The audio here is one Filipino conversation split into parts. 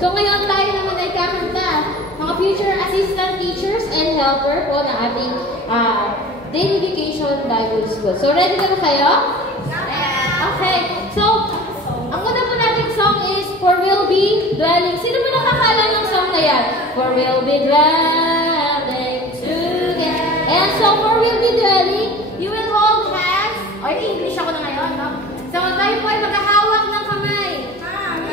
So ngayon tayo naman ay kakanta mga future assistant teachers and helper po na ating daily vacation Bible School. So ready na ba kayo? Okay. So, ang una po nating song is For We'll Be Dwelling. Sino ba nakakaalam ng song na yan? For we'll be dwelling together. And so, for we'll be dwelling, you will hold hands. O, English ako na ngayon, no? So, tayo po ay maghahawak ng kamay.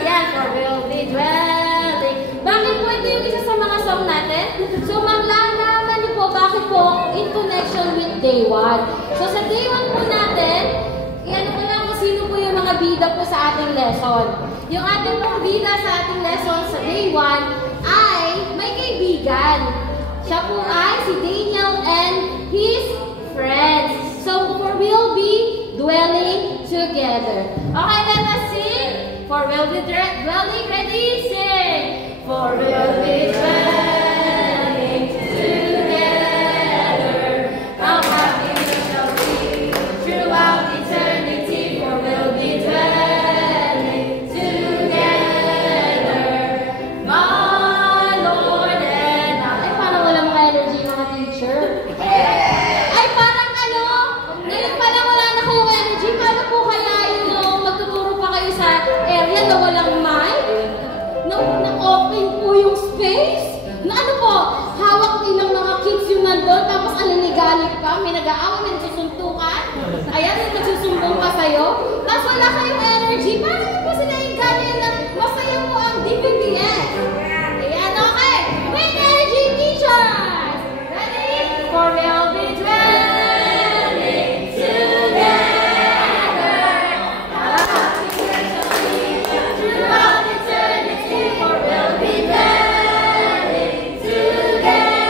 Ayan, for we'll be dwelling. Bakit po ito yung isa sa mga song natin? So, malalaman niyo po bakit po in connection with day 1. So, sa day 1 po natin, iyan ko lang kung sino po yung mga bida po sa ating lesson. Yung ating pong bida sa ating lesson sa day 1 ay may kaibigan. Siya po ay si Daniel and his friends. So, for we'll be dwelling together. Okay, let us sing. For we'll be dwelling, ready, sing. For we'll be dwelling together. How happy we shall be throughout eternity. For we'll be dwelling together. My Lord and I. Ay, parang walang energy mga teacher. Ay, parang ano, ngayon pala wala na kayong energy. Paano po kaya yun nung magtuturo pa kayo sa area na walang mic? Na-open po yung space? Na ano po, hawak din ng mga kids yung nandun, tapos alinigalig pa, may nag-aaway, may nagsusuntukan. Ayan, may nagsusumbong pa sa'yo. Tapos wala kayong energy. Paano yun po sila yung galing na masaya po ang DPBS? Ayan, okay. With energy, teachers! Ready? For we'll be dwelling together. Happy we shall be throughout eternity. For we'll be dwelling together.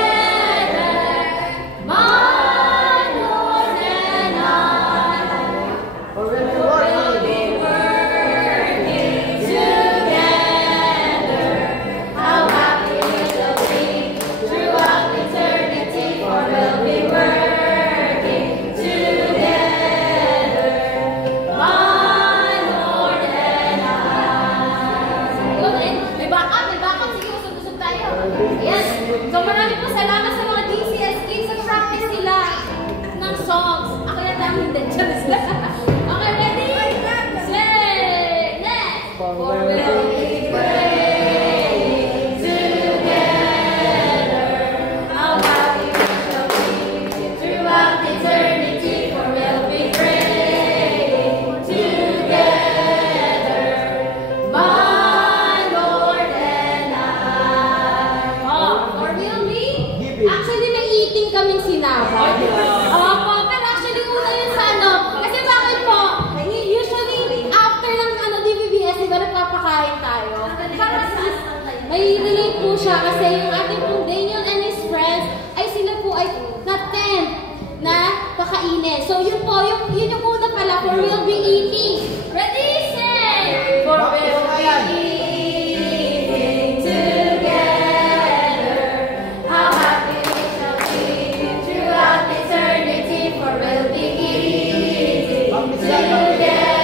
My Lord and I. For we'll be working together. How happy we shall be throughout eternity. For we'll be working together. My Lord and I. May backup. Sige, usog-usog tayo. Yes. So marami po salamat sa mga DCS kids sa practice nila ng songs. Ako yan dami hindi. Okay, ready? Say, next. For we'll be praying together. How happy we shall be throughout eternity. For we'll be praying together. My Lord and I. Oh, for we'll be? Actually, may eating kaming sinabay. Opo, pero actually, una yun sa ano. Kasi bakit po? Usually, after ng DVBS, diba nagpapakain tayo? May relate po siya kasi yung ating pong Daniel and his friends ay sila po ay na-tent na pakainin. So, yun po, yun yung una pala, for we'll be eating. Ready, say! For we'll be eating together. How happy we shall be throughout eternity. For we'll be eating together.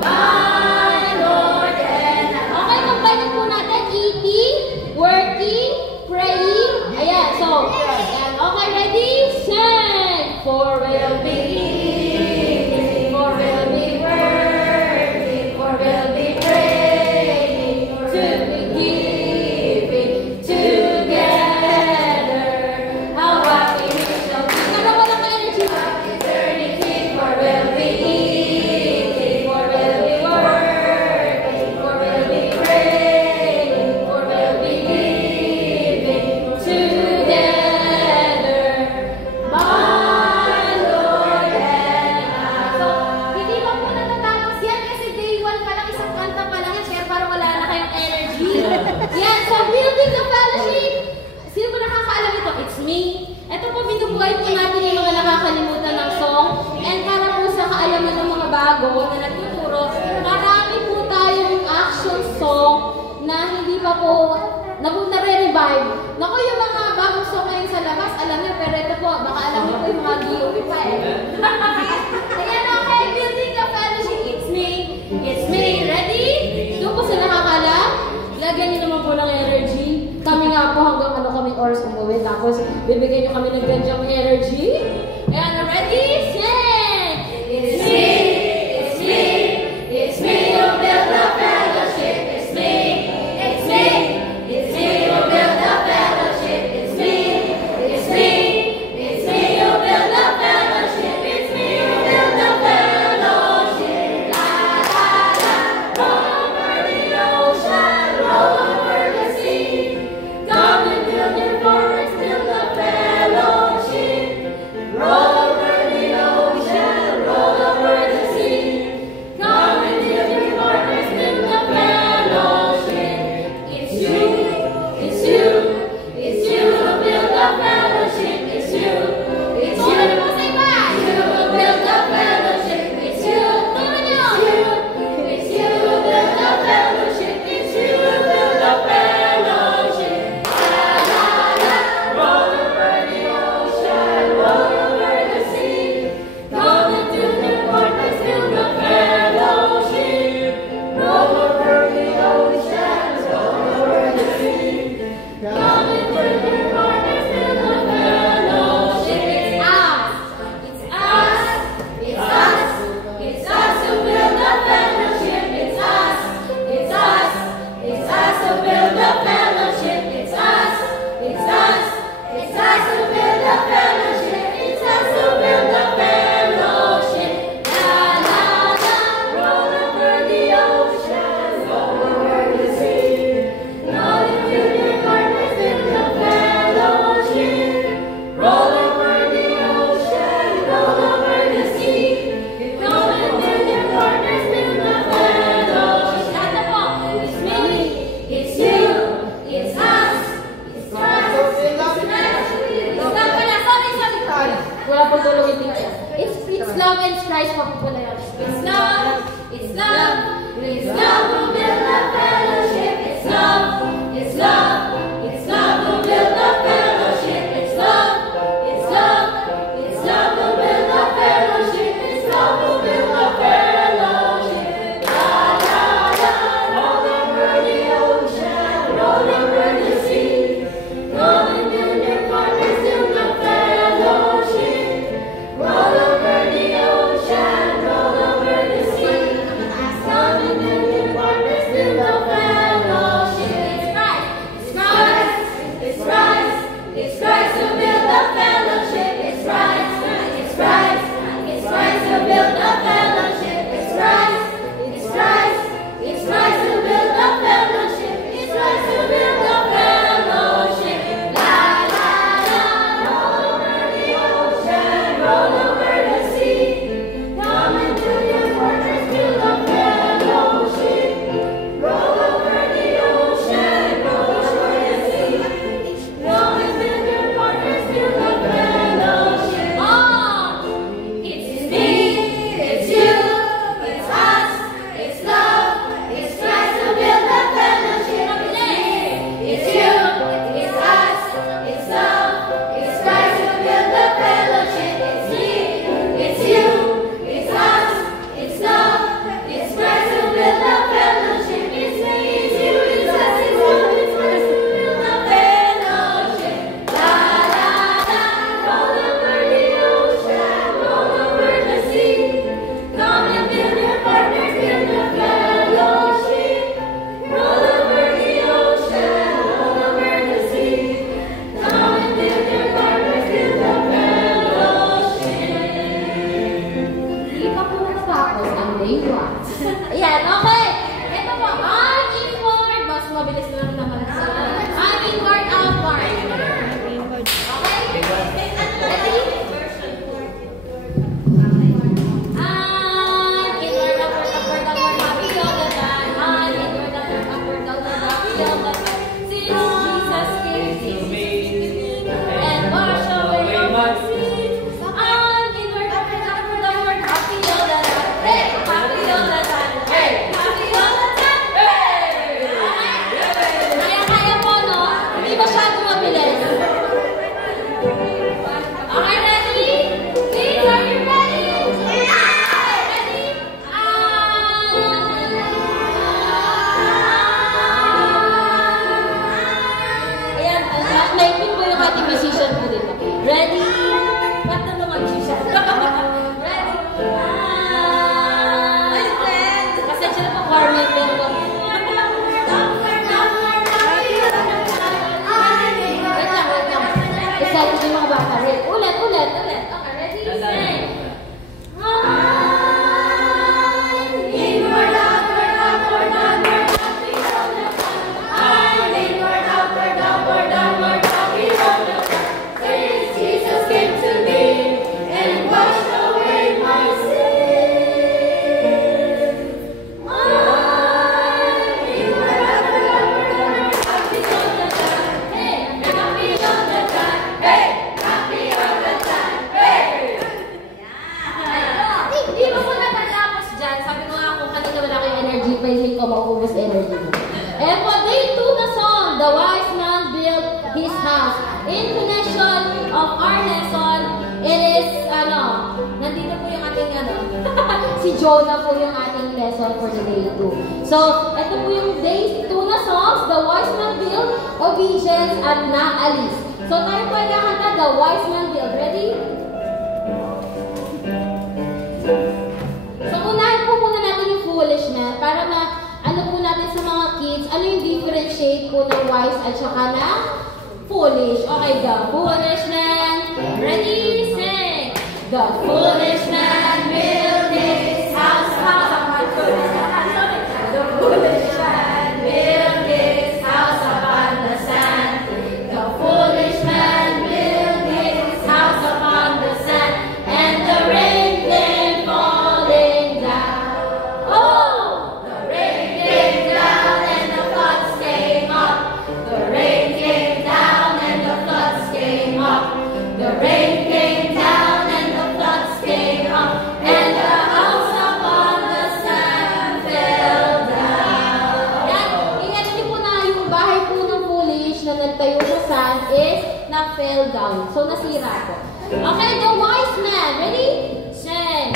My Lord and I. Okay, combine po natin. Eating, working, praying. Ayan, so, ayan. Okay, ready? Sing! For we'll be eating. For we'll be working. For we'll be praying. To be giving together. How happy we shall be. Pero walang energy. Eternity. For we'll be eating. For we'll be working. For we'll be praying. For we'll be giving together. My Lord and I. So, hindi ba po natatapos yan? Kasi day 1 pa lang, isang kanta pa lang yan. Kaya parang wala na kayong energy. Yan, so building the fellowship. Sino po nakakaalam ito? It's me. Ito po, binubuhay po natin yung mga nakakalimutan ng song. And para po sa kaalaman ng mga bago na nagtuturo, marami po tayong action song na hindi pa po nare-revive. Naku, yung mga bagong song ngayon sa labas, alam niyo, pero ito po, baka alam niyo po yung mga GOP pa eh. Ayan, okay, building the fellowship. It's me. Ready? Doon po sa nakakaalam oras umuwi. Tapos, bibigyan nyo kami ng ganyan energy. And ready? Sing! It's me! It's me! It's me who built the fellowship. It's me! It's me! It's me who built the fellowship. It's me! It's me! It's me who built the fellowship. It's me who built the fellowship. La la la! Roll over the ocean, roll over the sea. Come and build your forest, build the fellowship. And for day 2 na song, the wise man built his house. In connection of our lesson, it is, nandito po yung ating, si Jonah po yung ating lesson for the day 2. So, ito po yung day 2 na songs, the wise man built, obedience, at naalis. So, tayo po ay kakanta, the wise man built. Ready? So, unahin po muna natin yung foolish man para ano po natin sa mga kids, ano yung differentiate po ng wise at saka na foolish. Okay, the foolish man. Ready? Sing! The foolish man built his house upon the rock. The foolish man built his house upon the sand. The foolish man built his house upon the sand, and the rain came falling down. Oh, the rain came down and the floods came up. The rain came down and the floods came up. The rain came down and the floods came up, and the house upon the sand fell down. Yan, ingat niyo po na yung bahay po ng foolish na nagtayo sa sand is na-fell down. So, nasira po. Okay, the wise man. Ready? Sing.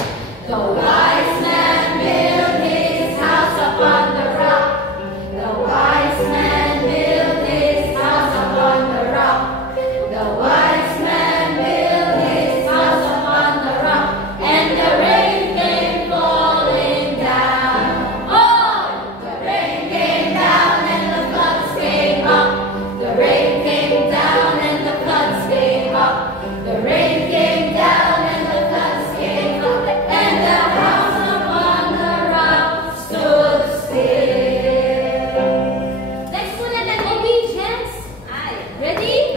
The wise man built his house upon the rock. The wise man built his house upon the rock. The wise man built his house upon the rock, and the rain came falling down. Oh, the rain came down and the floods came up. The rain came down and the floods came up. The rain came down and the floods came up, and the house upon the rock stood still. Next po natin, obedience. Ready?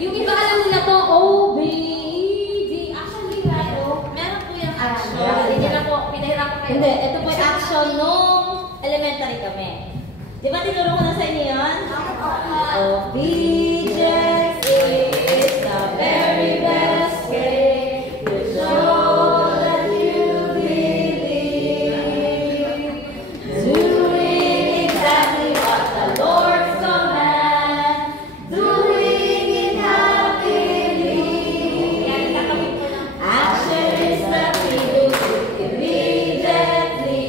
Yung iba alam nila to, O-B-E-D. Actually, meron po yung action. Hindi na po, pinahirapan kayo. Hindi, ito po yung action nung elementary kami. Di ba tinuro ko na sa inyo yun? Obedience is the very best way to show that you believe. Doing exactly what the Lord's command, doing it happily. Action is the key to immediately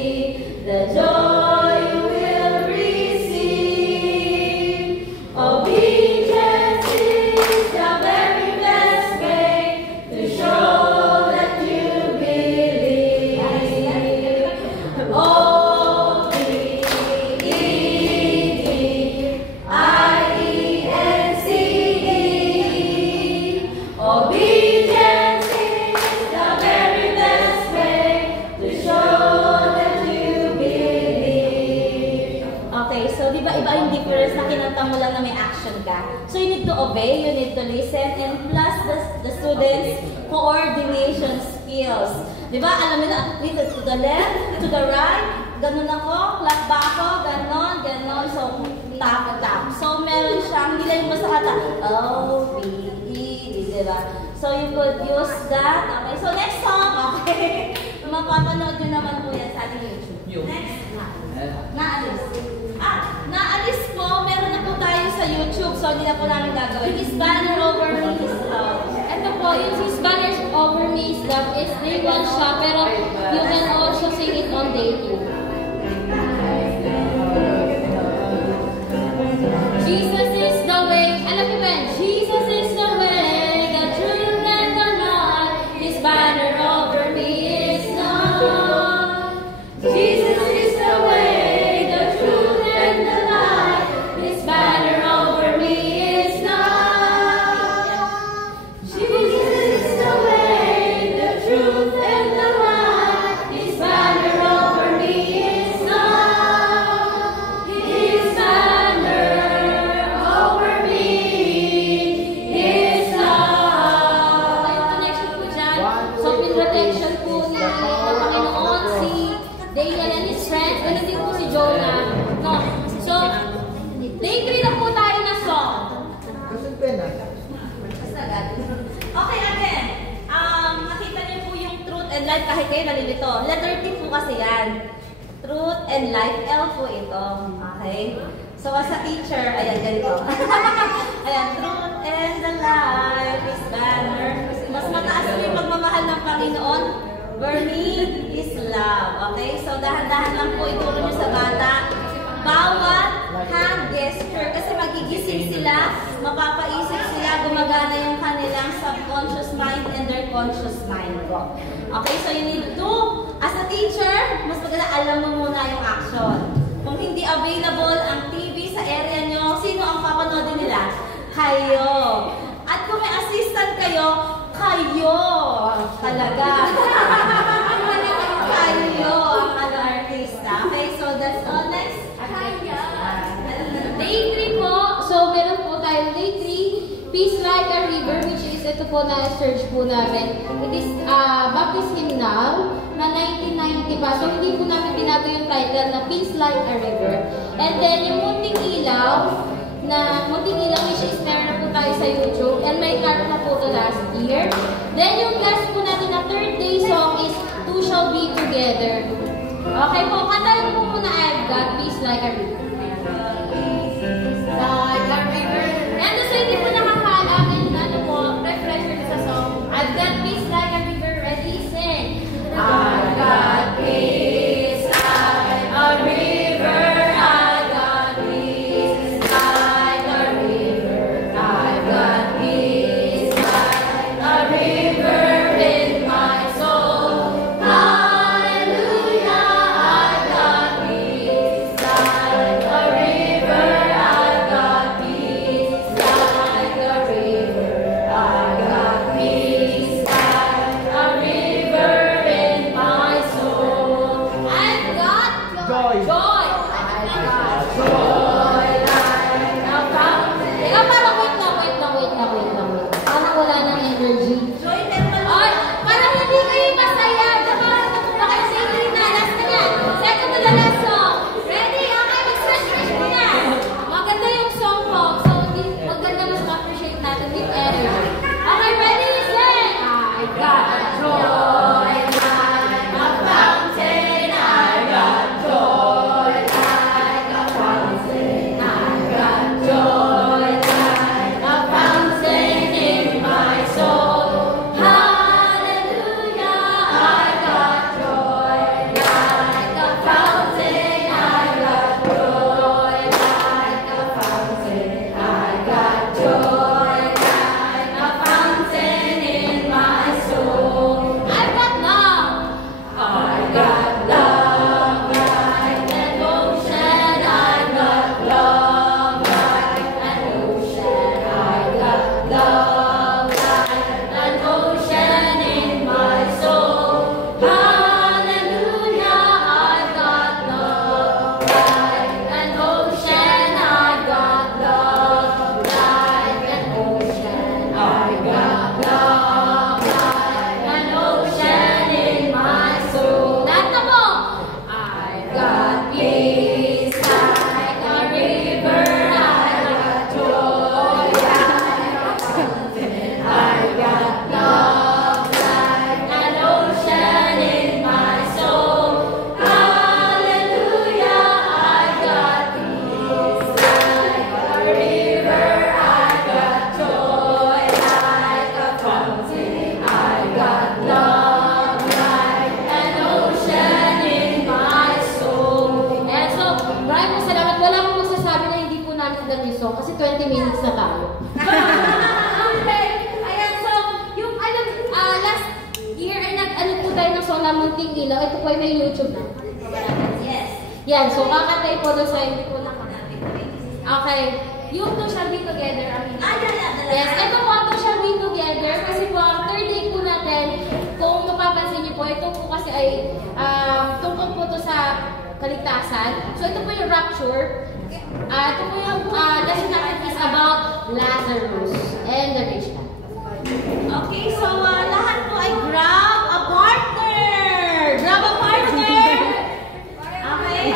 the joy you will receive. Obedience is the very best way to show that you believe. O-B-E-D-I-E-N-C-E. Obedience is the very best way to show that you believe. Okay, so di ba iba yung difference na kinanta mo lang na may action ka? So you need to obey, you need to listen, and plus the students' coordination skills. Di ba? Alam nila, to the left, to the right, ganun ako, clap ba ako, ganon, ganon. So, tap, tap. So, meron siyang, hindi lang basta kata, O-B-E-D, di ba? So, you could use that. Okay, so next song, okay. Mapapanood nyo naman po yan sa ating YouTube. Next, naalis. Naalis po, meron na po tayo sa YouTube, so hindi na po namin gagawin. His banner over me is love. Ito po, yung his banner over me is love is day 1 siya, pero you can also sing it on day 2. Jesus is the way. Alam niyo ba? Jesus is the way, the truth and the life. His banner over me is love. Jesus is the way, the truth and the life. His banner over me is love. Jesus is the way, the truth and the life. His banner over me is love. His banner over me is love. May connection po dyan. So, pinrotection po ni Panginoon si Daniel and his friends. Ganun din po si Jonah. No? So, day 3 na po tayo na song. Okay, again. Makita niyo po yung truth and life kahit kayo nalilito. Letter T po kasi yan. Truth and life. L po ito. Okay? So, as a teacher, ayan, ganito. Ayan, truth and the life is banner. Mas mataas po yung pagmamahal ng Panginoon. Burning is love. Okay? So, dahan-dahan lang po ituro nyo sa bata. Bawat hand gesture. Kasi magigising sila, mapapaisip sila, gumagana yung kanilang subconscious mind and their conscious mind po. Okay? So, you need to, as a teacher, mas maganda alam mo muna yung action. Kung hindi available ang TV sa area nyo, sino ang papanoodin nila? Kayo. At kung may assistant kayo, kayo talaga. Kayo ang artista. Okay, so that's all. Next. Day 3 po. So, meron po tayong day 3, Peace Like a River, which is ito po na-search po namin. It is Baptist Hymnal na 1990 pa. So, hindi po namin binago yung title na Peace Like a River. And then, yung Munting Ilaw, which is meron na po tayo sa YouTube. And may card na po to last year. Then, yung last po natin na third day song is Two Shall Be Together. Okay po, kantahin po muna I've Got Peace Like a River. Like a river. And so, hindi po nakakaalam and ano po, refresher sa song. I've got peace like a river. Ready, sing. I've got peace like a river. I've got peace like a river. I've got peace like a river in my soul. Hallelujah. I've got peace like a river. I've got peace like a river. I've got peace like a river in my soul. I've got joy. Joy. I've got joy like a fountain. Teka, parang wait lang. Parang wala ng energy. Joy, meron Ay, parang hindi kayo masaya. Parang natutuwa kayo sa inyo na. Last na yan. Second to the last song. Ready? Okay, mag-stretch muna. Maganda yung song po. So, maganda mas ma-appreciate natin with energy. Okay, ready? Sing! I got joy like a fountain. I got joy like a fountain. I got joy like a fountain in my soul. Hallelujah. I got joy like a fountain. I got joy like a fountain. I got joy like a fountain in my soul. I've got love. I got love like an ocean. I got love like an ocean. I got love like an ocean in my soul. Hallelujah. I got love like an ocean. I got love like an ocean. I got love like an ocean in my soul. Lahat na po. I got peace like a river. I got joy like a fountain. I got love like an ocean in my soul. Hallelujah. I got peace like a river. I got joy like a fountain. I got love like an ocean in my soul. And so, maraming salamat. Wala akong magsasabi na hindi po namin alam yung song kasi 20 minutes na tayo. Okay. Ayan, so, yung last year ay nag-ano po tayo ng song na Munting Ilaw. Ito po ay may YouTube na. Yes. Yan, so kakatay po doon sa hindi po nakakatay. Okay. Yung Two Shall Be Together ang hindi. Yes, ito po Two Shall Be Together kasi po ang third day po natin, kung mapapansin niyo po, ito po kasi ay tungkol po to sa kaligtasan. So ito po yung rapture. Ito po yung lesson natin is about Lazarus and the rich man. Okay, so lahat po ay grab a partner! Grab a partner! Okay?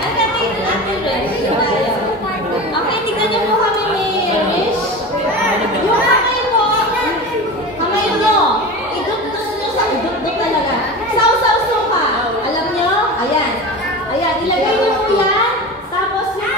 Nagkatay na natin, Rish. Okay, tignan niyo po kami ni Rish. Yung kamay mo, idugtong nyo sa idugtong talaga. Saw-saw-saw ka. Alam nyo? Ayan. Ayan, ilagay niyo po yan. Tapos yung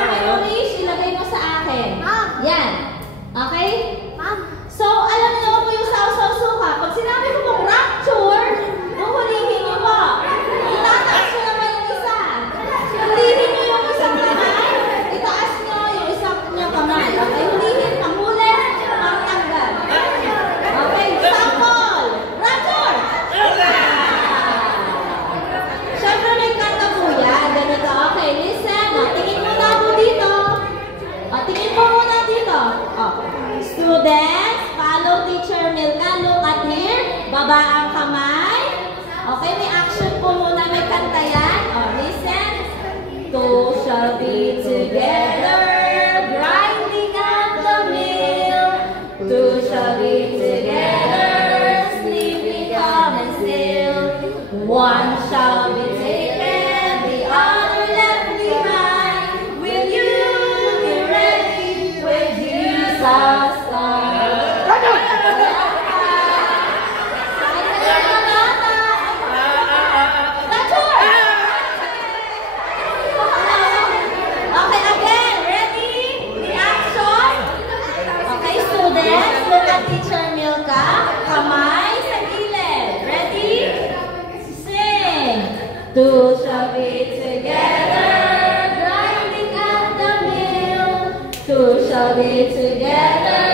Two shall be together.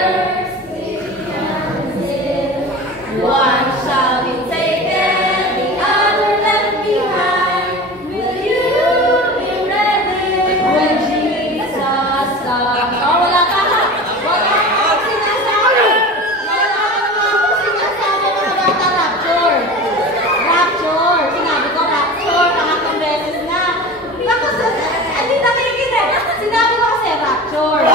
One shall be taken, the other left behind. Will you be ready when Jesus comes? Oh, wala ka ha? Wala ka sinasabi. Wala ka naman sinasabi mga bata. Rapture. Rapture. Sinabi ko rapture. Pangatlong beses na. Naku, hindi nakikinig. Sinabi ko kasi rapture.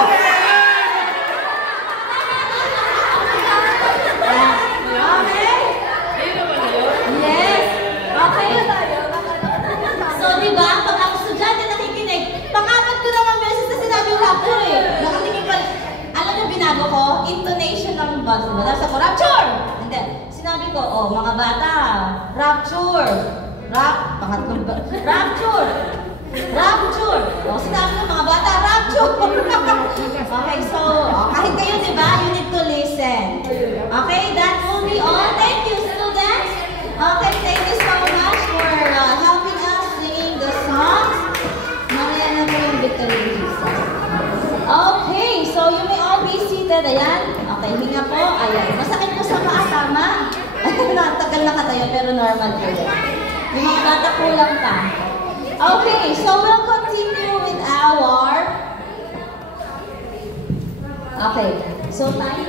Diba? Pag ako estudyante nakikinig, pang-apat ko naman beses na sinabi yung rapture eh. Nakatingin pa rin. Alam niyo, binago ko, intonation ng bus. Diba? Tapos ako, rapture! And then, sinabi ko, oh, mga bata, rapture. Pangatlong ba? Rapture! Rapture! O, sinabi ko, mga bata, rapture! Okay, so, kahit kayo, diba? You need to listen. Okay, that will be all. Thank you, students. Okay, thank you so much for helping us singing the songs. Mamaya na po yung Victory Jesus. Okay, so you may all be seated. Ayan. Okay, hinga po. Ayan. Masakit po sa paa, tama? Tagal na katayo, pero normal po yan. Yung mga bata kulang pa. Okay, so we'll continue with our... Okay, so tayo...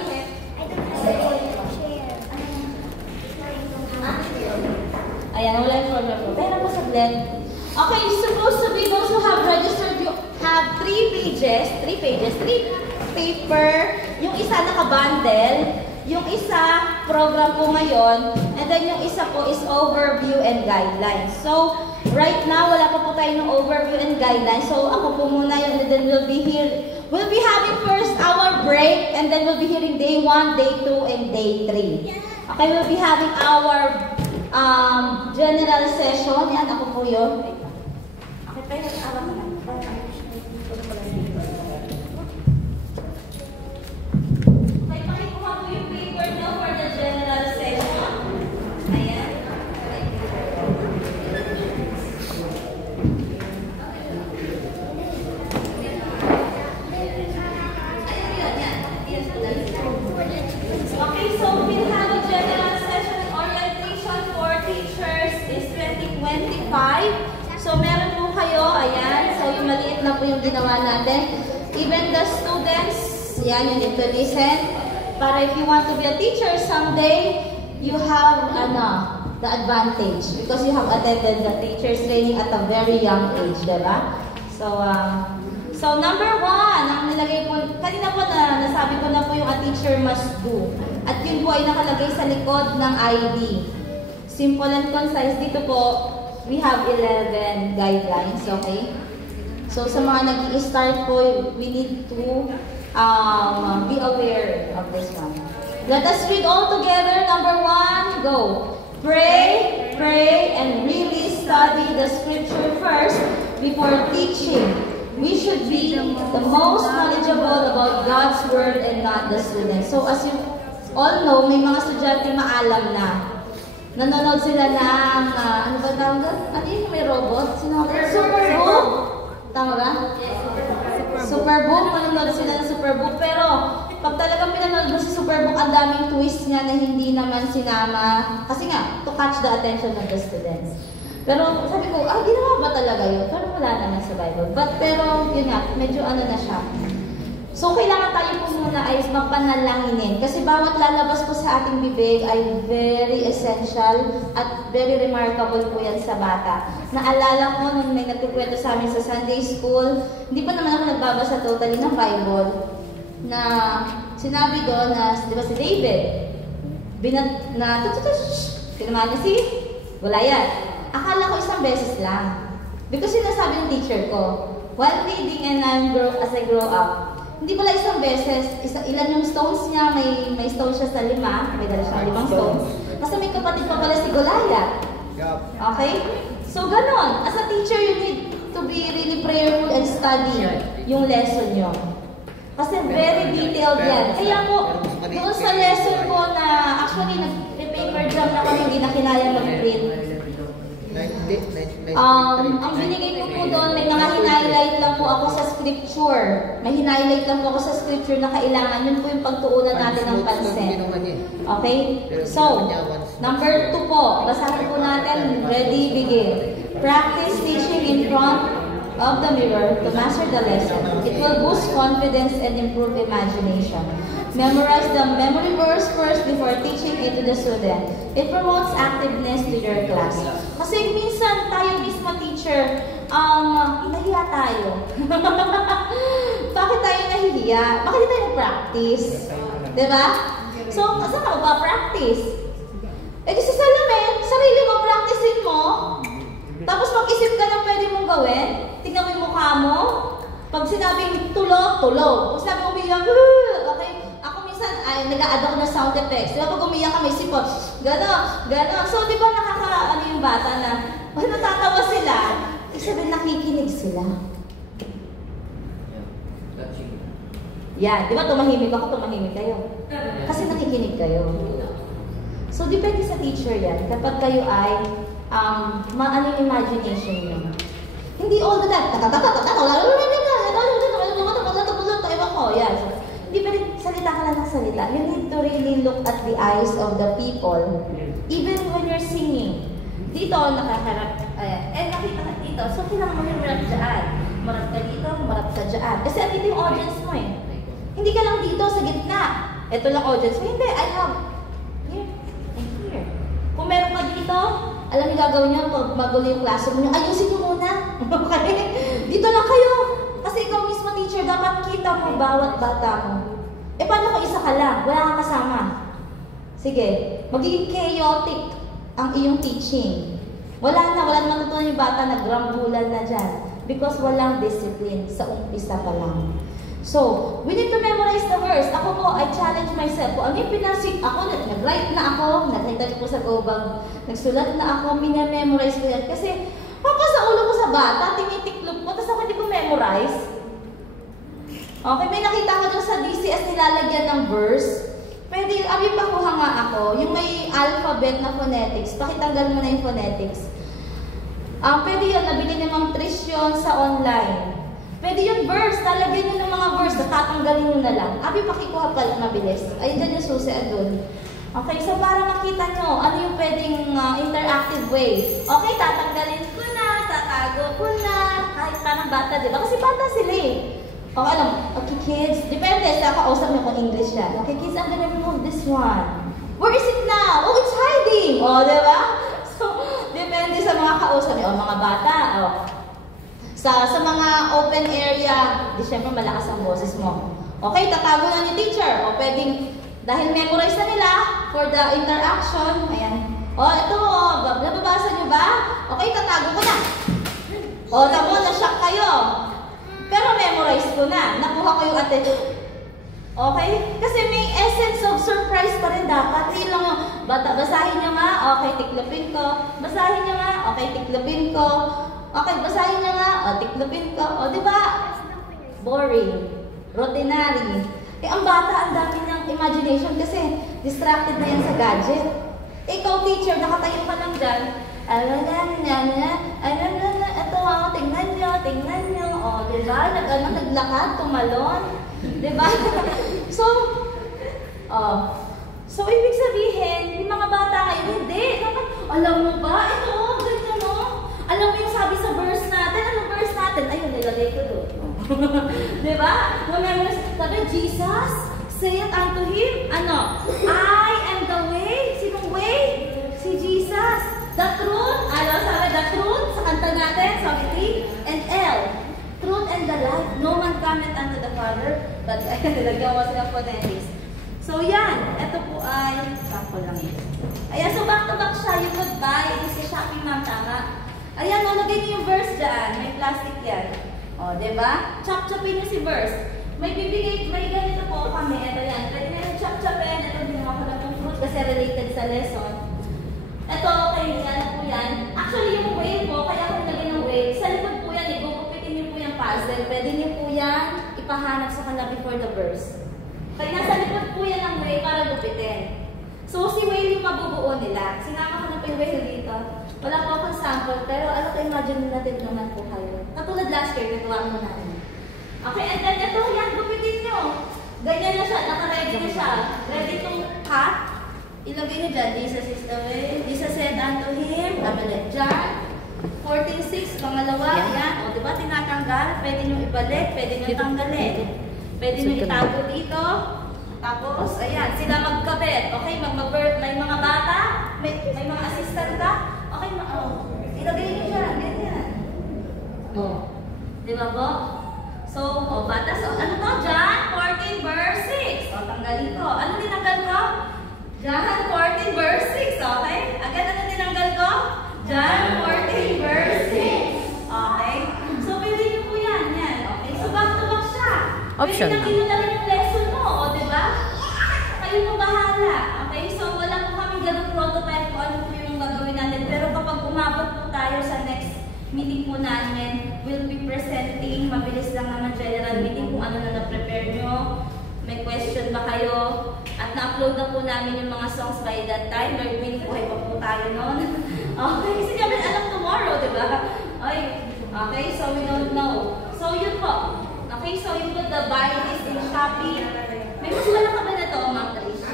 Ayan, wala yung formula po. Pero pa saglit. Okay, supposed to be those who have registered, you have 3 paper. Yung isa naka-bundle, yung isa program po ngayon, and then yung isa po is overview and guidelines. So, right now, wala pa po tayo ng overview and guidelines. So, ako po muna yun, and then we'll be having first our break, and then we'll be hearing day 1, day 2, and day 3. Okay, we'll be having our general session. Yan, ako po yun. Okay, tayo nag-awa ka na. Okay, pakikuha po yung paper nyo for the general session. Ayan. Okay, so we'll have a general session and orientation for teachers is 2025. So meron po kayo, ayan. So yung maliit na po yung ginawa natin. Even the students, yan, you need to listen. Para if you want to be a teacher someday, you have the advantage because you have attended the teacher's training at a very young age, diba? So number 1, ang nilagay po, kanina po nasabi ko na po yung a teacher must do. At yun po ay nakalagay sa likod ng ID. Simple and concise. Dito po, we have 11 guidelines, okay? So sa mga nag-i-start po, we need to be aware of this one. Let us read all together. Number 1, go. Pray, and really study the scripture first before teaching. We should be the most knowledgeable about God's Word and not the students. So as you all know, may mga estudyante maalam na. Nanonood sila ng, ano ba tawag doon? Ano yung may robot? Superbook? Tama ba? Superbook. Manonood sila ng Superbook. Pero, pag talagang pinanood mo si Superbook, ang daming twist niya na hindi naman sinama. Kasi nga, to catch the attention of the students. Pero sabi ko, ginawa ba talaga yun? Pero wala naman sa Bible. Pero yun nga, medyo ano na siya. So kailangan tayo po muna ay mapanalanginin. Kasi bawat lalabas po sa ating bibig ay very essential at very remarkable po yan sa bata. Naalala ko nung may nagkukwento sa amin sa Sunday School, hindi pa naman ako nagbabasa totally ng Bible, na sinabi doon na, di ba si David, kinamahan niya si Goliath. Akala ko isang beses lang. Because sinasabi ng teacher ko, while reading and as I grow up, hindi pala isang beses, ilan yung stones niya, may stone siya sa 5, may dala siya 5 stones. Kasi may kapatid pa pala si Goliath. Okay? So, ganon. As a teacher, you need to be really prayerful and study yung lesson nyo. Kasi very detailed yan. Kaya po, doon sa lesson ko na, actually, nag-paper jam na kami, hindi na kinaya mag-print. Ang binigay ko po doon, may mga hinighlight lang po ako sa scripture. May hinighlight lang po ako sa scripture na kailangan. Yun po yung pagtuunan natin ng pansin. Okay? So, number 2 po. Basahin po natin. Ready, begin. Practice teaching in front of the mirror to master the lesson. It will boost confidence and improve imagination. Memorize the memory verse first before teaching it to the student. It promotes activeness to your class. Kasi minsan tayo mismo teacher, nahiya tayo. Bakit tayo nahihiya? Bakit hindi tayo practice? Diba? So, saan ka magpa-practice? Eh di sa salamin, sarili mo, practicein mo. Tapos mag-isip ka ng pwede mong gawin. Tingnan mo yung mukha mo. Pag sinabing tulog, tulog. Pag sinabing umiyak, okay. Ako minsan, nag-a-add ako ng sound effects. Diba pag umiyak ka, may sipot. Gano'n, gano'n. So, di ba nakaka-ano yung bata na, natatawa sila. Sabihin, nakikinig sila. Yan, di ba tumahimik ako, tumahimik kayo. Kasi nakikinig kayo. So, depende sa teacher yan. Kapag kayo ay ano yung imagination nyo. Hindi all the time. Yan. Hindi pa rin salita ka lang ng salita. You need to really look at the eyes of the people. Even when you're singing. Dito, nakaharap. Ayan. Nakita ka dito. So, kailangan mo yung marap dyan. Marap ka dito, marap ka dyan. Kasi andito yung audience mo eh. Hindi ka lang dito sa gitna. Ito lang audience mo. Hindi. I have here and here. Kung meron ka dito, alam niyo gagawin niyo pag magulo yung classroom niyo, ayusin niyo muna. Okay? Dito lang kayo. Kasi ikaw mismo teacher, dapat kita mo bawat bata mo. Eh paano kung isa ka lang? Wala kang kasama. Sige, magiging chaotic ang iyong teaching. Wala naman matutunan yung bata, nagrambulan na dyan. Because walang discipline sa umpisa pa lang. So, we need to memorize the verse. Ako po, I challenge myself. Kung ano yung pinasik, ako, nag-write na ako, nag-write po sa go bag, nagsulat na ako, minamemorize ko yan. Kasi, papa sa ulo ko sa bata, tinitiklop ko, tapos ako hindi ko memorize. Okay, may nakita ko doon sa DCS nilalagyan ng verse. Pwede, yung pakuha nga ako, yung may alphabet na phonetics, pakitanggal mo na yung phonetics. Pwede yun, nabili ni Ma'am Trish yun sa online. Pwede yung verse, talagyan nyo ng mga verse, tatanggalin nyo na lang. Pakikuha pa lang mabilis. Ayun dyan yung susi doon. Okay, so para makita nyo, ano yung pwedeng interactive way. Okay, tatanggalin ko na, tatago ko na, kahit parang bata, diba? Kasi bata sila eh. Okay, alam, okay kids, depende sa kausap nyo kung English yan. Okay kids, I'm gonna remove this one. Where is it now? Oh, it's hiding! O, diba? So, depende sa mga kausap nyo. O, mga bata, o. Sa mga open area, di syempre malakas ang boses mo. Okay, tatago na ni teacher. O pwedeng, dahil memorize na nila for the interaction, ayan. O, ito, nababasa nyo ba? Okay, tatago ko na. O, tamo, na-shock kayo. Pero memorize ko na. Nakuha ko yung attention. Okay? Kasi may essence of surprise pa rin dapat. Hindi lang yung, basahin nyo nga, okay, tiklopin ko. Basahin nyo nga, okay, tiklopin ko. Okay, basahin nyo nga, o, tiklopin ko. O, diba? Boring. Routinary. Eh, ang bata, ang dami niyang imagination kasi distracted na yan sa gadget. Ikaw, teacher, nakatayo ka lang dyan. Ito, tingnan nyo. O, diba? Naglakad, tumalon. Diba? So, ibig sabihin, yung mga bata ngayon, hindi. Dapat, alam mo ba? Ito, ganyan, no? Alam mo yung sabi sa verse natin? Anong verse natin? Ayun, nilagay ko doon. Diba? Remember, sabi, Jesus, say it unto him. Ano? I am the way. Sinong way? Si Jesus. The truth. Ano, sabi, the truth. Sa kanta natin, sabi, T and L. Truth and the life. No man cometh unto the Father, but nilagyan mo sila phonetics. So, yan. Ito po ay, sample lang yun. Ayan, so back to back siya. You could buy. This is Shopee, ma'am, tama. Ayan, lagay niyo yung verse dyan. May plastic yan. O, diba? Chop-chopin niyo si verse. May bibigay, may ganito po kami. Ito yan. Pwede na yung chop-chopin. Ito, ginawa ko lang yung fruit kasi related sa lesson. Ito, okay, yan po yan. Actually, yung wave po, kaya ako nilagay ng wave. Sa likod po yan, gugupitin niyo po yung puzzle. Pwede niyo po yan ipahanap sa kanila before the verse. Kaya nasa likod po yan ng wave para gupitin. So, si wave yung mabubuo nila. Sinama ko na po yung wave dito. Wala po akong sample, pero ano kayo, imagine natin naman po kayo. Katulad last year, nagawa mo namin. Okay, and then ito, yan, gupitin nyo. Ganyan na siya, naka-ready na siya. Ready to cut. Ilagay nyo dyan, Jesus is the way. Jesus said unto him, Abalet, John 14:6, pangalawa, yan. O, diba, tinatanggal, pwede nyo ibalik, pwede nyo tanggalin. Pwede nyo itago dito. Tapos, ayan, sila magkabit. Okay, may mga bata, may mga assistant ka. Okay, ilagay nyo dyan, ganyan. O, diba po? So, bata, so, ano to? John 14 verse 6. O, tanggalin ko. Ano tinanggal ko? John 14 verse 6, okay? Agad ano tinanggal ko? John 14 verse 6. Okay? So, pwede nyo po yan. Okay? So, back to back siya. Option. Pwede nakita na rin yung lesson mo, o, diba? Kayo po bahala. Okay? So, wala po kami ganun prototype kung ano po yung gagawin natin. Pero kapag umabot po tayo sa next meeting po namin, we'll be presenting, mabilis lang naman general meeting kung ano na na-prepare nyo. May question ba kayo? At na-upload na po namin yung mga songs by that time. Lord willing, buhay pa po tayo noon. Okay, kasi kami alam tomorrow, di ba? Okay, so we don't know. So yun po. Okay, so you put the buy list in Shopee. May mas wala ka ba na to, Ma'am Trish?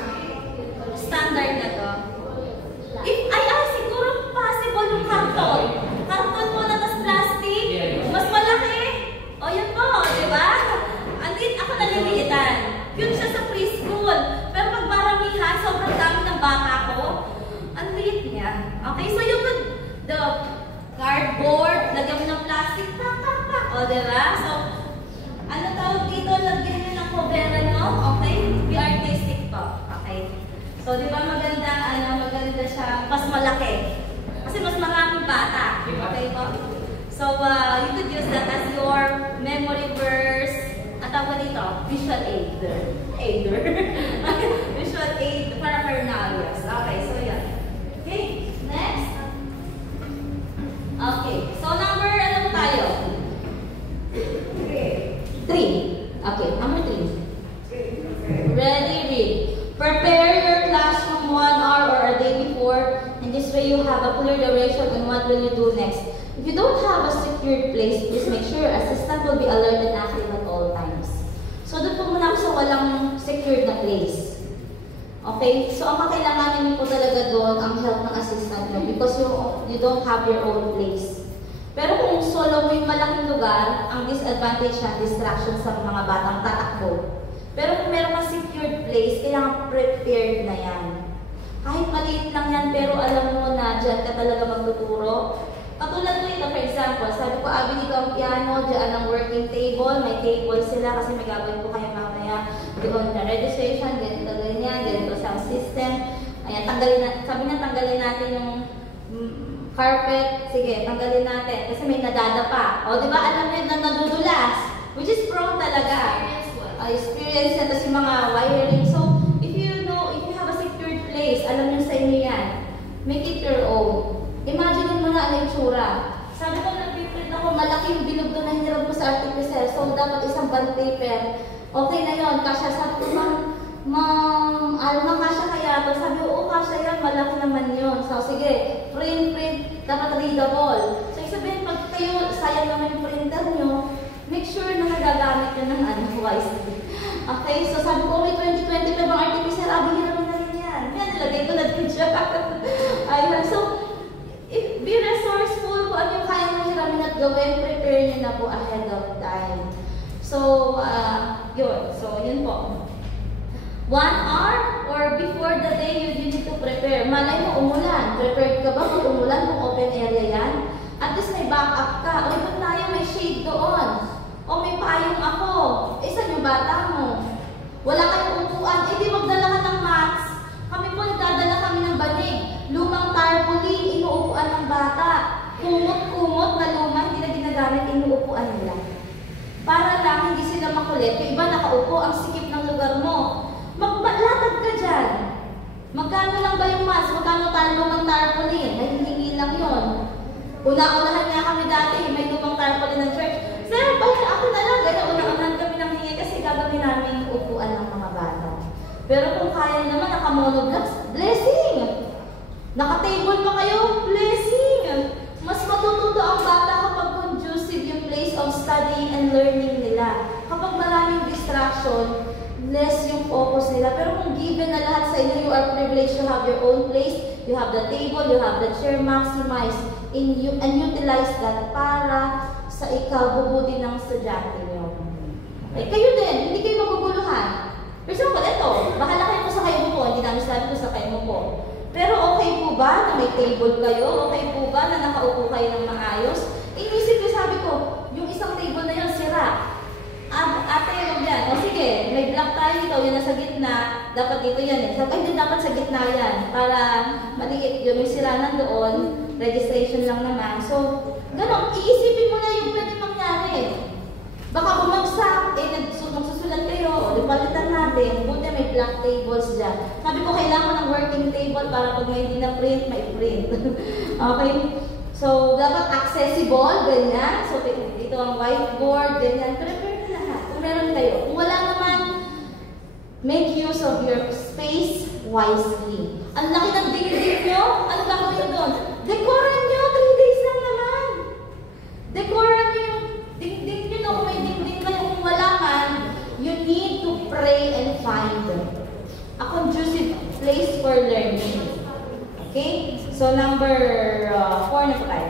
Standard na to. If, siguro possible yung karton. Karton mo na, tas plastic. Mas malaki. O yun po, di ba? Andit ako naliliitan. Yun siya sa preschool. Pero pag maramihan, sobrang dami ng bata ko, ang liit niya. Okay, so you put the cardboard, lagyan mo ng plastic, pak. O, diba? So, ano tawag dito? Lagyan nyo ng cover, no? Okay? Be artistic po. Okay? So, diba maganda, maganda siya, mas malaki. Kasi mas maraming bata. Okay po? So, you could use that as your memory verse. At tawag dito, visual aider. Visual aid para paraphernalia. Okay, so yan. Okay, next. Okay, so number, ano tayo? 3. Okay, number 3. Ready, read. Prepare your classroom 1 hour or a day before. In this way, you have a clear direction on what will you do next. If you don't have a secured place, please make sure your assistant will be alert and active at all times. So, doon po muna ako sa walang secured na place. Okay? So, ang kakailanganin niyo po talaga doon ang help ng assistant niyo because you don't have your own place. Pero kung solo mo yung malaking lugar, ang disadvantage siya, distraction sa mga batang tatakbo. Pero kung meron kang secured place, kailangan prepared na yan. Kahit maliit lang yan, pero alam mo na dyan ka talaga magtuturo. Katulad mo ito, for example, sabi ko, Abby, dito ang piano, dyan ang working table, may table sila kasi may gagawin po kayo mamaya. Doon na registration, ganito, ganyan, ganito sound system. Ayan, sabi niya, tanggalin natin yung carpet. Sige, tanggalin natin kasi may nadadapa. O, di ba, alam niya na nadudulas, which is prone talaga. Experience yan, tapos yung mga wiring. So, if you have a secured place, alam niyo sa inyo yan, make it your own. Imagine mo na ano yung tsura. Sabi ko, nag-print ako, malaking bilog doon na hinirap ko sa artificial. So, dapat isang bond paper. Okay na yun. Kasya, sabi ko, ma'am, kasya kaya to? Sabi ko, oo, kasya yan. Malaki naman yun. So, sige, print. Dapat readable. So, sabihin, pag kayo, sayang naman yung printer nyo, make sure na nagagamit yun ng wisely. Okay, so sabi ko, may 2025 ang artificial. Abigin namin na rin yan. Yan, nilagay ko na din siya. Ayun, so, be resourceful kung ano yung kaya mo hiramin at gawin, prepare nyo na po ahead of time. So, yun. So, yun po. 1 hour or before the day you need to prepare. Malay mo, umulan. Prepared ka ba kung umulan, kung open area yan? At least may backup ka. O, iba tayo, may shade doon. O, may payong ako. Saan yung bata mo? Wala kayong upuan. Di magdala ka ng mats. Kami po, nagdadala kami ng banig. Lumang tarpaulin, inuupuan ng bata. Kumot-kumot na luma, hindi na ginagamit, inuupuan nila. Para lang, hindi sila makulit. Yung iba nakaupo, ang sikip ng lugar mo. Maglatag ka dyan. Magkano lang ba yung mats? Magkano lumang tarpaulin? Nahihingi lang yun. Una-unahan nga kami dati, may lumang tarpaulin ng church. Sir, bakit ako na lang? Gaya, una-unahan kami ng hingi kasi gagawin namin yung upuan ng mga bata. Pero kung kaya naman, naka-monoblocks, blessing! Naka-table pa kayo, blessing! distraction, less yung focus nila. Pero kung given na lahat sa inyo, you are privileged to have your own place, you have the table, you have the chair, maximize and utilize that para sa ikabubuti ng estudyante nyo. Eh, kayo din, hindi kayo maguguluhan. For example, ito, bahala kayo po sa kayo mo po, hindi namin sabi ko sa kayo mo po. Pero okay po ba na may table kayo? Okay po ba na nakaupo kayo ng maayos? Inisip ko, sabi ko, yung isang table na yun, sira. Ate, huwag yan. O sige, may block tayo dito, yan nasa gitna. Dapat dito yan eh. Sabi, hindi dapat sa gitna yan. Para maliit yung sira nandoon, registration lang naman. So, gano'n, iisipin mo na yung pwede mangyari. Baka bumagsak, magsusulat kayo, o di palitan natin. Buti may black tables dyan. Sabi ko, kailangan ng working table para pag may hindi na print, may print. Okay? So, dapat accessible, ganyan. So, dito ang whiteboard, ganyan. Prepare na lahat. Kung meron kayo. Kung wala naman, make use of your space wisely. Ang laki ng dingding nyo, ano ba kayo doon? Decoran nyo, 3 days lang naman. Decoran nyo yung dingding nyo. Kung may dingding kayo, kung wala man, you need to pray and find a conducive place for learning. Okay? So, number 4 na po tayo.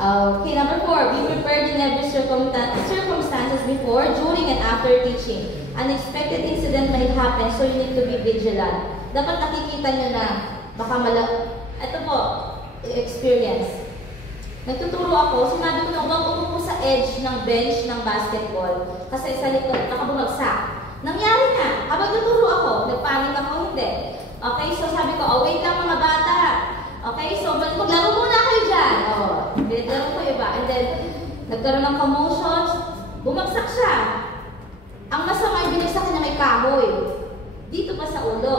Okay, number 4. Be prepared in every circumstances before, during, and after teaching. Unexpected incident might happen, so you need to be vigilant. Dapat nakikita nyo na, baka ito po, experience. Nagtuturo ako, sinabi ko na huwag umupo sa edge ng bench ng basketball. Kasi sa likod, baka bumagsak. Nangyari na. Habang nagtuturo ako, nagpanik ako, hindi. Okay, so sabi ko, oh, wait lang mga bata. Okay, so maglaro muna kayo dyan. Oh, pinaglaro ko iba. And then, nagkaroon ng commotions, bumagsak siya. Ang masama ay binagsak niya may kahoy. Dito pa sa ulo.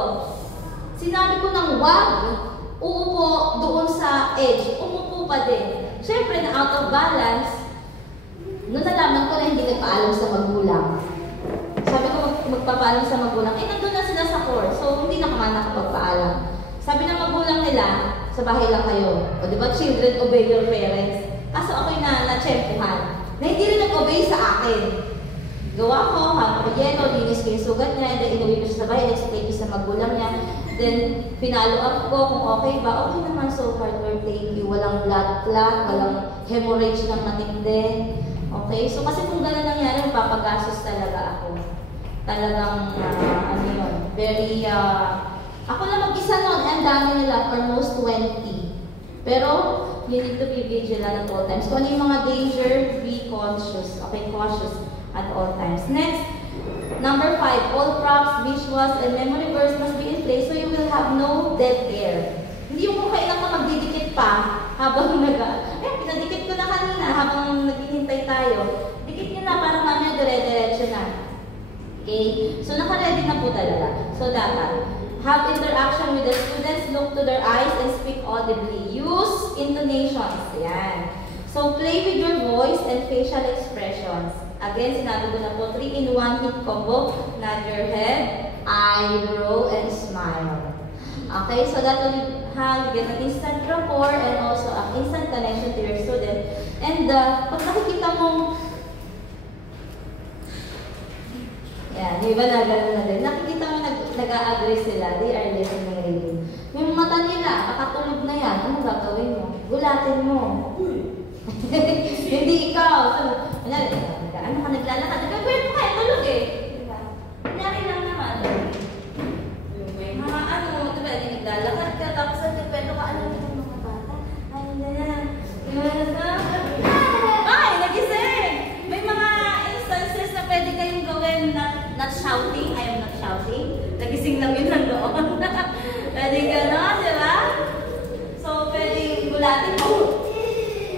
Sinabi ko nang wag uupo doon sa edge. Umupo pa din. Siyempre, na out of balance, noon nalaman ko na hindi nagpaalam sa magulang. Sabi ko magpapaalam sa magulang. Eh, nandun na sila sa court. So, hindi na naman nakapagpaalam. Sabi ng magulang nila, sa bahay lang kayo. O, di ba, children obey your parents. Kaso ako'y na-tsempuhan. Na hindi rin nag-obey sa akin. Gawa ko, hanggang ko yelo, linis ko yung sugat niya, then inuwi ko siya sa bahay, explain ko sa magulang niya. Then, pinalo up ko kung okay ba. Okay naman so far, Lord, thank you. Walang blood clot, walang hemorrhage ng matindi. Okay? So, kasi kung gano'n nangyari, papagastos talaga ako. Talagang, ano yun, very, ako na mag-isa nun, ang dami nila, almost 20. Pero, you need to be vigilant at all times. Kung ano yung mga danger, be conscious. Okay, cautious at all times. Next, number 5, all props, visuals, and memory verse must be in place so you will have no dead air. Hindi yung kung kailan ka magdidikit pa habang pinadikit ko na kanina habang naghihintay tayo. Dikit nyo na para mamaya dire-diretso na. Okay? So, naka-ready na po talaga. So, dapat have interaction with the students, look to their eyes, and speak audibly. Use intonations. Yan. So, play with your voice and facial expressions. Again, sinabi ko na po, 3-in-1 hit combo. Nod your head, eyebrow, and smile. Okay, so that will get an instant rapport and also an instant connection to your student. And pag nakikita mo, yan, di ba na gano'n na din? Nakikita mo nag-a-agree sila, they are listening really. Yung mata nila, kakatulog na yan, ano gagawin mo? Gulatin mo. Hindi ikaw. Ano ka naglalakad? Nagagawin mo kaya tulog eh. Diba? Kunyari lang naman. Mga ano, diba, naglalakad ka, tapos nagkwento ka, alam mo yung mga bata. Ay, hindi na. Ay, nagising! May mga instances na pwede kayong gawin na not shouting. I am not shouting. Nagising lang yun nandoon. Pwede gano'n, di ba? So, pwede gulatin mo.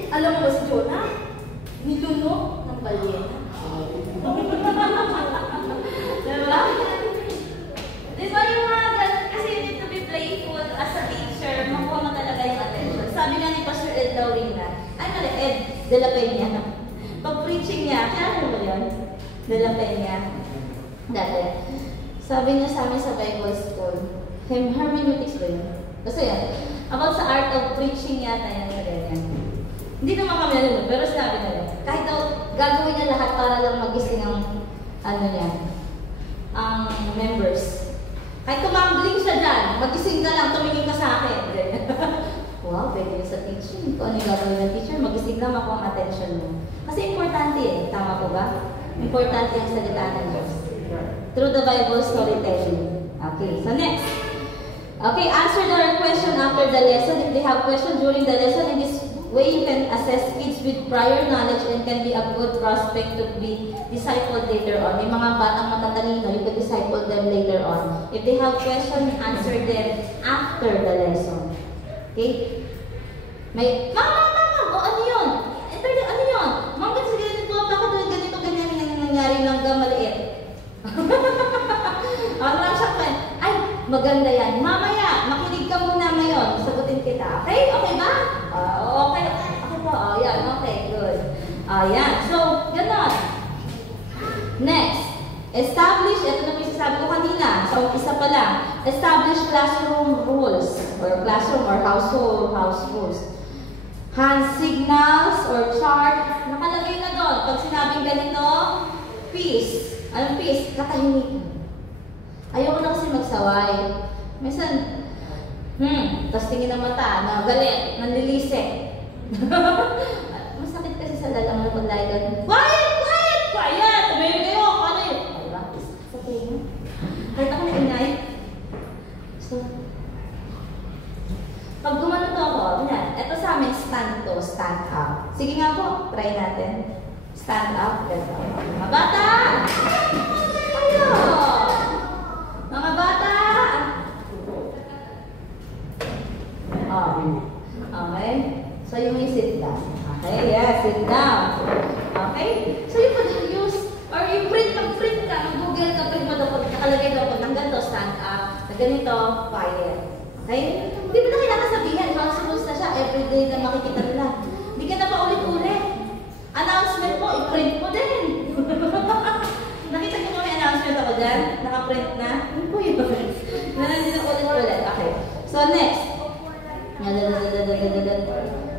Alam mo ba si Jonah? Nilunok ng balyena. Diba? Diba yung mga ganun? Kasi you need to be playful as a teacher. Makuha mo talaga yung attention. Sabi nga ni Pastor Ed Laurina, ay mali, Ed de la Peña. Pag-preaching niya, kaya mo yun? De la Peña. Dati. Sabi niya sa amin sa Bible School, hermeneutics ba yun? Basta yan. About sa art of preaching yata yan sa ganyan. Hindi naman kami nalunod, pero sinabi na yun. Kahit daw gagawin niya lahat para lang magising ang ang members. Kahit tumambling siya dyan, magising ka lang, tumingin ka sa akin. Wow, pwede yun sa teaching. Kung ano yung gagawin ng teacher, magising lang ako ang attention mo. Kasi importante eh, tama po ba? Importante ang salita ng Diyos. Through the Bible storytelling. Okay, so next. Okay, answer their question after the lesson. If they have questions during the lesson, in this way you can assess kids with prior knowledge and can be a good prospect to be discipled later on. May mga batang matatalino, you can disciple them later on. If they have questions, answer them after the lesson. Okay? May, Mama, o ano yun? Ano yun? Mama, kasi ganito, bakit ganito, ganyan nangyari lang maliit? Ano lang siya, ay, maganda yan. Mamaya, makinig ka muna ngayon. Sagutin kita. Okay? Okay ba? Okay. Okay po. Yan. Okay. Good. Yan. So, ganon. Next. Establish, ito na po yung sasabi ko kanina. So, isa pa lang. Establish classroom rules or classroom or house rules. Hand signals or chart. Nakalagay na doon. Pag sinabing ganito, peace. Anong peace? Katahimikan. Ayoko na kasi magsaway. Minsan, tapos tingin ng mata, galit, nanlilisik. Masakit kasi sa lalang na paglayan. Quiet! Tumingin kayo! Ano yun? Diba? Sa tingin. Kahit ako naingay. So, pag gumano to ako, ito sa amin, stand up. Sige nga po, try natin. Stand up. Mga bata! Ayo! Mga bata! Okay. So, yung sit down. Okay, yeah, sit down. Okay? So, you could use, or you mag-print ka, mag-google ka, print mo daw, nakalagay daw, pag ng ganito, stand up, na ganito, quiet. Okay? Hindi mo na kailangan sabihin, house rules na siya, everyday na makikita nila. Hindi ka na pa ulit-ulit. Announcement mo, i-print mo din. Nakita niyo mo may announcement ako dyan? Naka-print na? Ano po yun? Nandito ulit-ulit. Okay. So, next.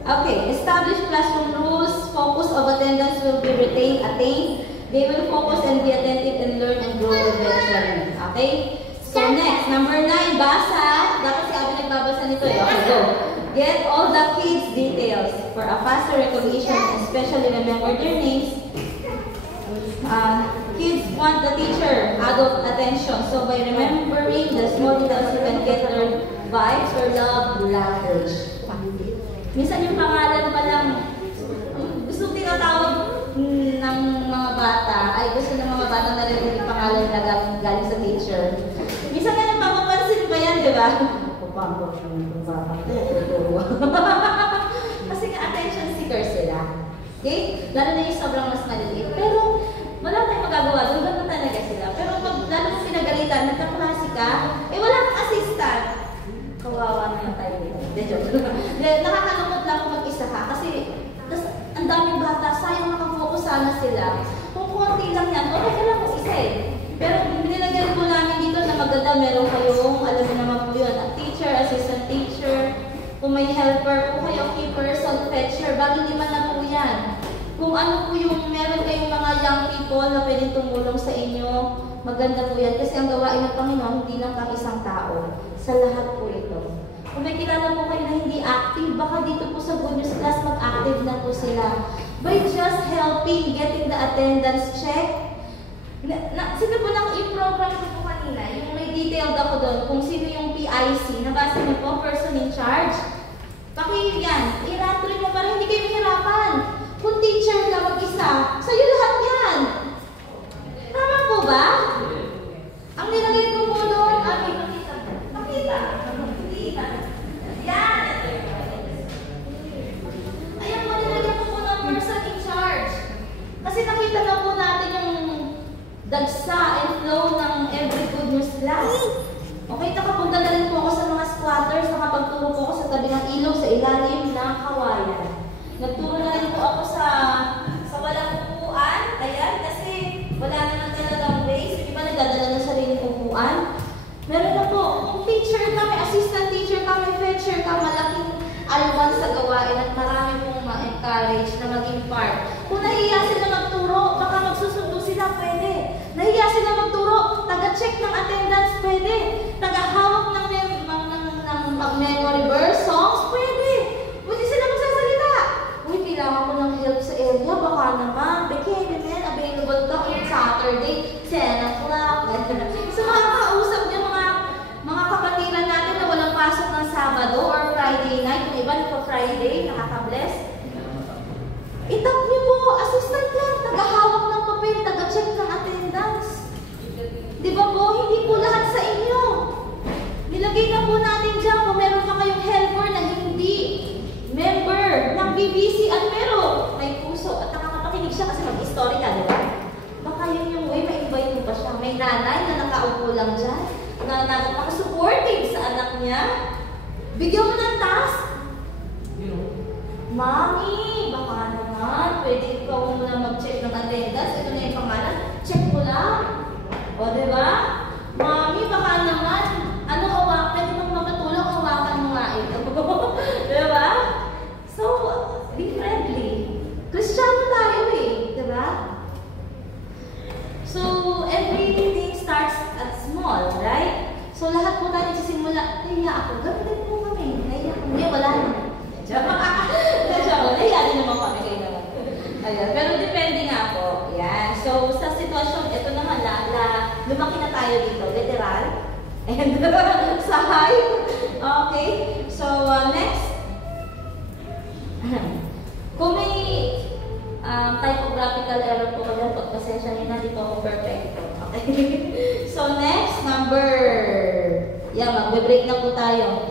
Okay. Establish classroom rules. Focus of attendance will be attained. They will focus and be attentive and learn and grow eventually. Okay? So, next. Number 9. Basa. Dapat si Abby nagbabasa nito. Okay, go. Get all the kids' details for a faster recognition, especially remember their names. Kids want the teacher, adult attention. So by remembering the small details, you can get their vibes or love language. Minsan yung pangalan pa lang, gusto tinatawag ng mga bata, ay gusto ng mga bata na rin yung pangalan na galing sa teacher. Minsan nga napapapansin pa yan, di ba? Kasi nga attention seekers sila. Okay? Lalo na yung sobrang mas maliliit. Pero wala tayong magagawa. Doon na talaga sila. Pero pag lalo mo pinagalitan, nagkaklase ka, wala kang assistant. Kawawa naman tayo dito. Nakakalungkot lang kung mag-isa ka. Kasi ang daming bata, sayang nakafocus sana sila. Kung konti lang yan, okay ka lang mag-isa eh. Pero nilagyan po namin dito na maganda, meron kayong, alam mo naman po yun, teacher, assistant teacher, kung may helper, kung kayo key person, fetcher, bagay naman na po yan. Kung ano po yung meron kayong mga young people na pwedeng tumulong sa inyo, maganda po yan. Kasi ang gawain ng Panginoon, hindi lang pang isang tao. Sa lahat po ito. Kung may kilala po kayo na hindi active, baka dito po sa Good News Class, mag-active na po sila. By just helping, getting the attendance check, sino po lang i-program ko po kanina, yung may detailed ako doon, kung sino yung PIC, nabasa niyo po, person in charge. Yan, i-run-through mo para hindi kayo mahirapan. Kung teacher ka mag-isa, sa'yo lahat yan. Tama po ba? Ang nilagay ko po doon, pakita. Yan. Ayan po, nilagay ko po ng person in charge. Kasi nakita na po natin yung dagsa and flow ng every Good News Class. Okay, nakapunta na rin po ako sa mga squatters, nakapagturo po ako sa tabi ng ilog, sa ilalim ng kawayan. Nagturo na rin po ako sa walang upuan, ayan, kasi wala naman talagang base, yung iba nagdadala ng sariling upuan. Meron na po, kung teacher ka, may assistant teacher ka, may fetcher ka, malaking alwan sa gawain at marami pong ma-encourage na maging part. Kung nahiya sila 10 o'clock. So makakausap niyo mga kapatiran natin na walang pasok ng Sabado or Friday night. Yung iba nagpa-Friday, nakaka-bless. Itap niyo po, assistant lang, tagahawak ng papel, taga-check ng attendance. Di ba po, hindi po lahat sa inyo. Nilagay na po natin dyan kung meron pa kayong helper na hindi member ng BBC at meron may puso at nakakapakinig siya kasi mag-story ka, di ba? Baka yun yung way, ma-invite mo pa siya. May nanay na nakaupo lang dyan, na nakasupportive sa anak niya. Bigyan mo ng task. Mami, baka naman, pwede ikaw muna mag-check ng attendance. Ito na yung pangalan. Check mo lang. O, di ba? Mami, baka naman, pwede mong makatulong, hawakan mo nga ito. Di ba? So, be friendly. Kristiyano tayo eh. Di ba? So, everything starts at small, right? So, lahat po tayo nagsisimula, nahiya ako. Gamitin po kami. Nahiya ako. Hindi, wala na. Nahiya din naman kami kayo naman. Ayan. Pero depende nga po. Yan. So, sa sitwasyon, ito naman, lumaki na tayo dito. Literal. And sa height. Okay. So, next. Kung may typographical error po kaya, pagpasensya nyo na, dito ako perfecto. Okay. So, next, number. Magbe-break na po tayo.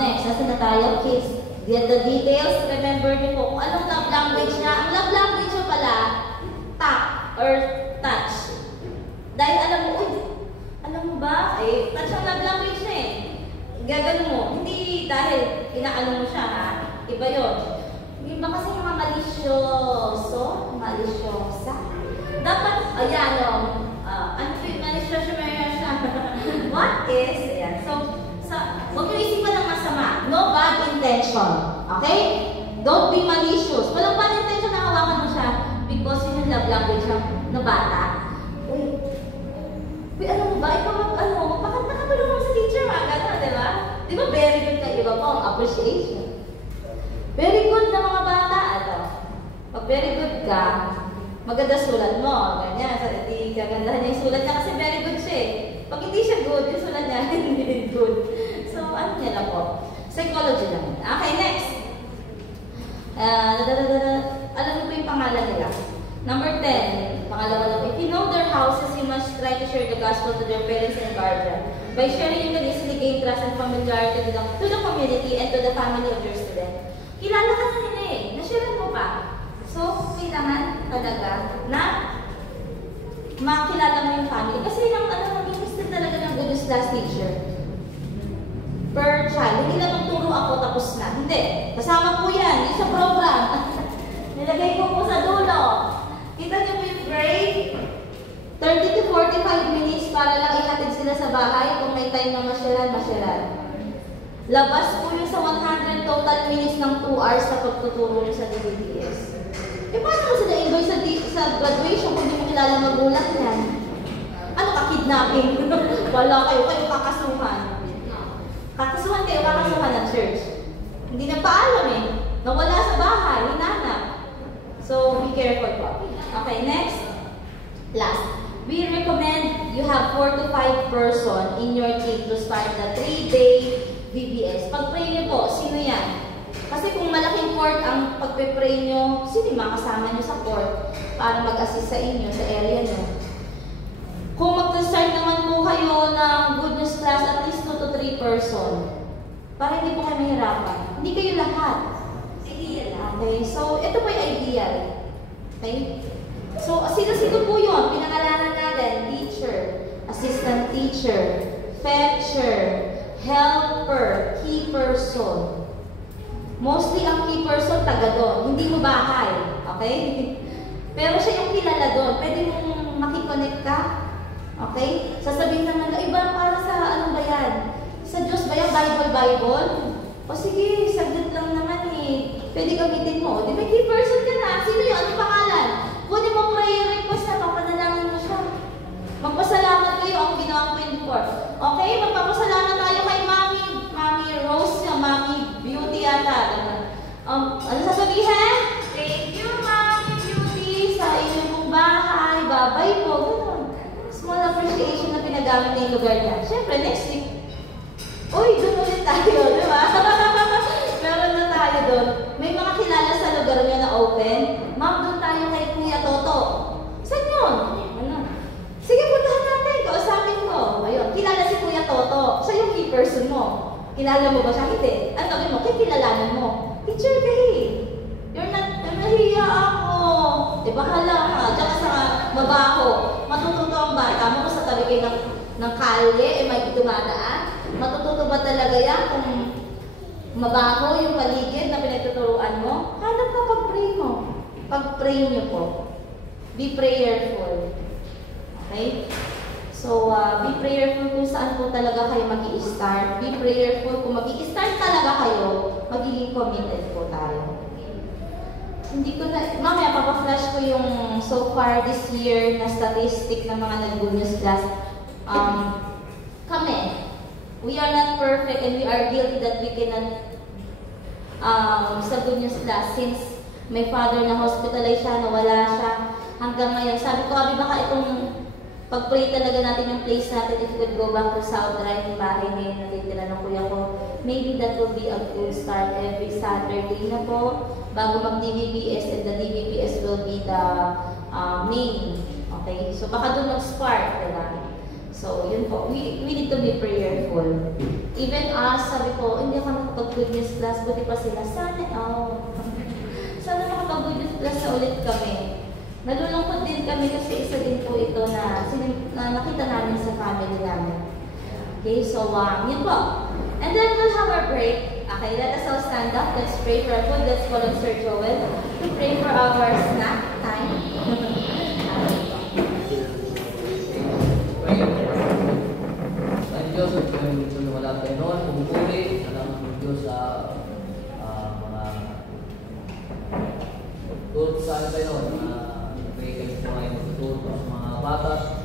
Next, nasa na tayo? Kids. The details, remember niyo po kung anong love language niya. Ang love language niya pala, tap or touch. Dahil alam mo ba? Touch ang love language niya eh. Gagano mo. Hindi dahil inaano mo siya ha. Iba yun. Iba kasi mga malisyosa. Dapat, malisyosa. What is, ayan. So, huwag niyo isipan ng masama. No bad intention. Okay? Don't be malicious. Walang bad intention na hawakan mo siya because yun yung love language na bata. Alam mo ba? Ikaw magpakanta ka tulungan sa teacher, gano'n, di ba? Di ba very good ka? Iba pa ang appreciation. Very good na mga bata, Pag very good ka, maganda sulat mo. Ganyan. So, hindi kagandahan niya yung sulat niya kasi very good siya eh. Pag hindi siya good, yung sulat niya hindi good. So, ano niya lang po? Psychology lang. Okay, next. Alam niyo po yung pangalan nila. Number 10. Pangalawa lang. If you know their houses, you must try to share the gospel to their parents and guardian. By sharing, you can easily gain trust and familiarity to the community and to the family of your student. Kilala ka na nila eh. Na-share mo pa. So, kailangan talaga na makilala mo yung family. Kasi yung maging instant talaga ng good news class teacher. Per child. Hindi lang magturo ako tapos na. Hindi. Kasama po yan. Hindi sa program. Nilagay ko po sa dulo. Kita niyo po yung grade. 30 to 45 minutes para lang ihatid sila sa bahay. Kung may time na masyalan. Labas po yung sa 100 total minutes ng 2 hours na pagtuturo nyo sa DBTS. Paano mo sila invite sa graduation kung hindi mo kilala magulang yan? Ano ka, kidnapping? Wala kayo kakasuhan. Kakasuhan kayo, kakasuhan ng church. Hindi na paalam eh. Nawala sa bahay, hinanap. So, be careful po. Okay, next. Last. We recommend you have 4 to 5 person in your team to start the 3-day VBS. Pag-pray niyo po, sino yan? Kasi kung malaking court ang pagpe-pray nyo, sino yung makasama nyo sa court para mag-assist sa inyo, sa area nyo? Kung mag-start naman po kayo ng good news class, at least 2 to 3 person. Para hindi po kayo mahirapan. Hindi kayo lahat. Ideal. Okay, so ito po yung ideal. Okay? So, sino-sino po yun? Pinangalanan natin, teacher, assistant teacher, fetcher, helper, key person. Mostly ang key person taga doon, hindi mo bahay, okay? Pero siya yung kilala doon, pwede mong makikonnect ka, okay? Sasabihin naman na, iba para sa anong ba yan? Sa Diyos ba yan? Bible? O sige, saglit lang naman eh. Pwede gamitin mo. Di ba key person ka na? Sino yun? Anong pangalan? Kunin mo prayer request na, papanalangin mo siya. Magpasalamat kayo ang ginawa ko before. Okay? Magpapasalamat tayo kay Mami Rose, Mami Beauty ata. Ano sasabihin? Thank you, Mami Beauty, sa inyong pong bahay. Babay po. Ganun. appreciation na pinagamit na yung lugar niya. Siyempre, next week, uy, doon ulit tayo, di ba? Meron na tayo doon. May mga kilala sa lugar niyo na open. Ma'am, doon tayo kay Kuya Toto. Saan yun? Ano? Sige, puntahan natin. Kausapin ko. Ayun, kilala si Kuya Toto. Siya yung key person mo. Kilala mo ba siya? Hindi. Ano sabi mo? Kikilalanin mo. Teacher ka eh. You're not, nahiya ako. Eh, bahala ka. Diyan ka sa mabaho. Matututo ang bata mo kung sa tabi kayo ng kalye, eh may dumadaan. Matututo ba talaga yan kung mabaho yung paligid na pinagtuturuan mo? Hanap ka pag-pray mo. Pag-pray niyo po. Be prayerful. Okay? So, be prayerful kung saan po talaga kayo mag-i-start. Be prayerful kung mag-i-start talaga kayo, magiging committed po tayo. Hindi ko na, mamaya papaflash ko yung so far this year na statistic ng mga nag-good news class. Kami, we are not perfect and we are guilty that we cannot sa good news class since may father na hospitalized siya, nawala siya hanggang ngayon. Sabi ko, abi baka itong pag-pray talaga natin yung place natin if we could go back to South Drive, yung bahay ngayon natitira ng kuya ko. Maybe that will be a good start every Saturday na po bago mag-DBPS and the DBPS will be the main. Okay? So baka doon mag-spark, diba? So yun po, we need to be prayerful. Even us, sabi ko, hindi ako nakapag-good news class, buti pa sila. Sana makapag-good news class na ulit kami. Nalulungkot din kami kasi isa din po ito na nakita namin sa family namin. Okay, so yun po. And then we'll have our break. Okay, let us all stand up. Let's pray for our food. Let's follow Sir Joel to pray for our snack time. Ang Diyos at kami wala tayo noon, pumupuli, alam ng Diyos sa mga tulad sa akin tayo, may kayo po ngayon magtuturo sa mga bata,